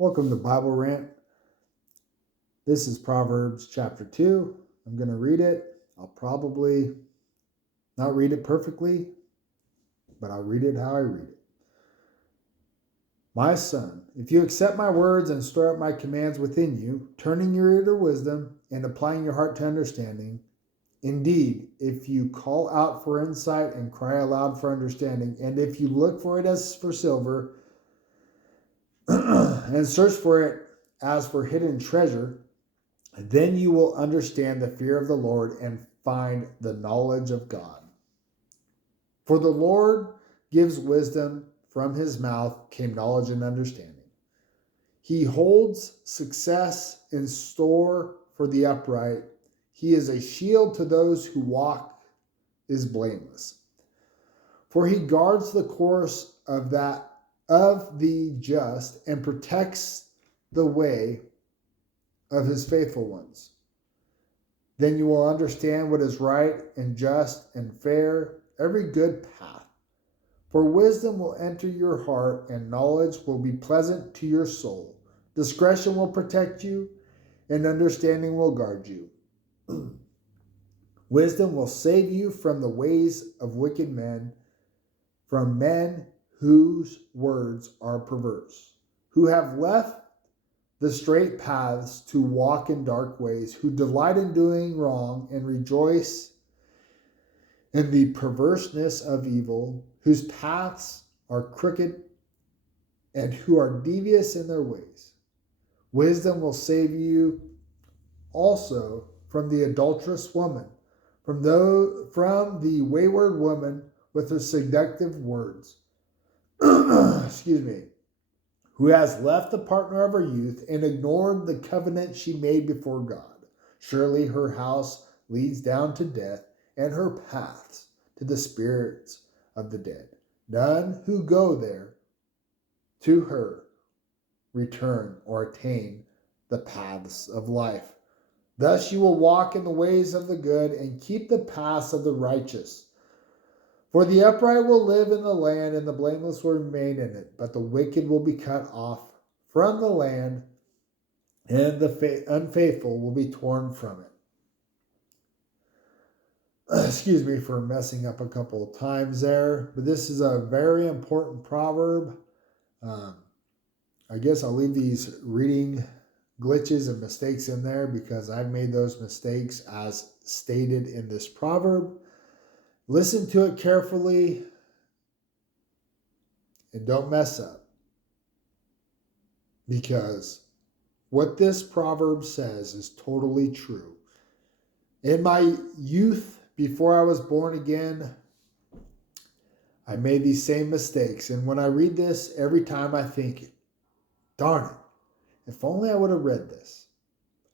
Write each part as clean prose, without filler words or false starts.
Welcome to Bible Rant. This is Proverbs Chapter 2. I'm going to read it. I'll probably not read it perfectly, but I'll read it how I read it. My son, if you accept my words and store up my commands within you, turning your ear to wisdom and applying your heart to understanding, indeed, if you call out for insight and cry aloud for understanding, and if you look for it as for silver, and search for it as for hidden treasure, then you will understand the fear of the Lord and find the knowledge of God. For the Lord gives wisdom, from his mouth came knowledge and understanding. He holds success in store for the upright. He is a shield to those who walk is blameless. For he guards the course of the just and protects the way of his faithful ones. Then you will understand what is right and just and fair, every good path. For wisdom will enter your heart, and knowledge will be pleasant to your soul. Discretion will protect you, and understanding will guard you. Wisdom will save you from the ways of wicked men, from men whose words are perverse, who have left the straight paths to walk in dark ways, who delight in doing wrong and rejoice in the perverseness of evil, whose paths are crooked and who are devious in their ways. Wisdom will save you also from the adulterous woman, from the wayward woman with her seductive words. Who has left the partner of her youth and ignored the covenant she made before God. Surely her house leads down to death, and her paths to the spirits of the dead. None who go there to her return or attain the paths of life. Thus you will walk in the ways of the good and keep the paths of the righteous. For the upright will live in the land, and the blameless will remain in it. But the wicked will be cut off from the land, and the unfaithful will be torn from it. Excuse me for messing up a couple of times there. But this is a very important proverb. I guess I'll leave these reading glitches and mistakes in there because I've made those mistakes as stated in this proverb. Listen to it carefully and don't mess up, because what this proverb says is totally true. In my youth, before I was born again, I made these same mistakes. And when I read this, every time I think, darn it, if only I would have read this,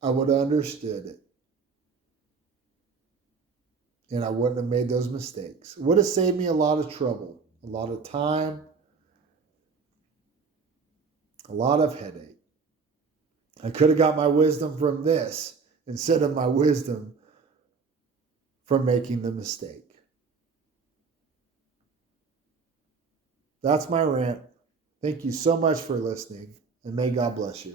I would have understood it. And I wouldn't have made those mistakes. It would have saved me a lot of trouble, a lot of time, a lot of headache. I could have got my wisdom from this instead of my wisdom from making the mistake. That's my rant. Thank you so much for listening, and may God bless you.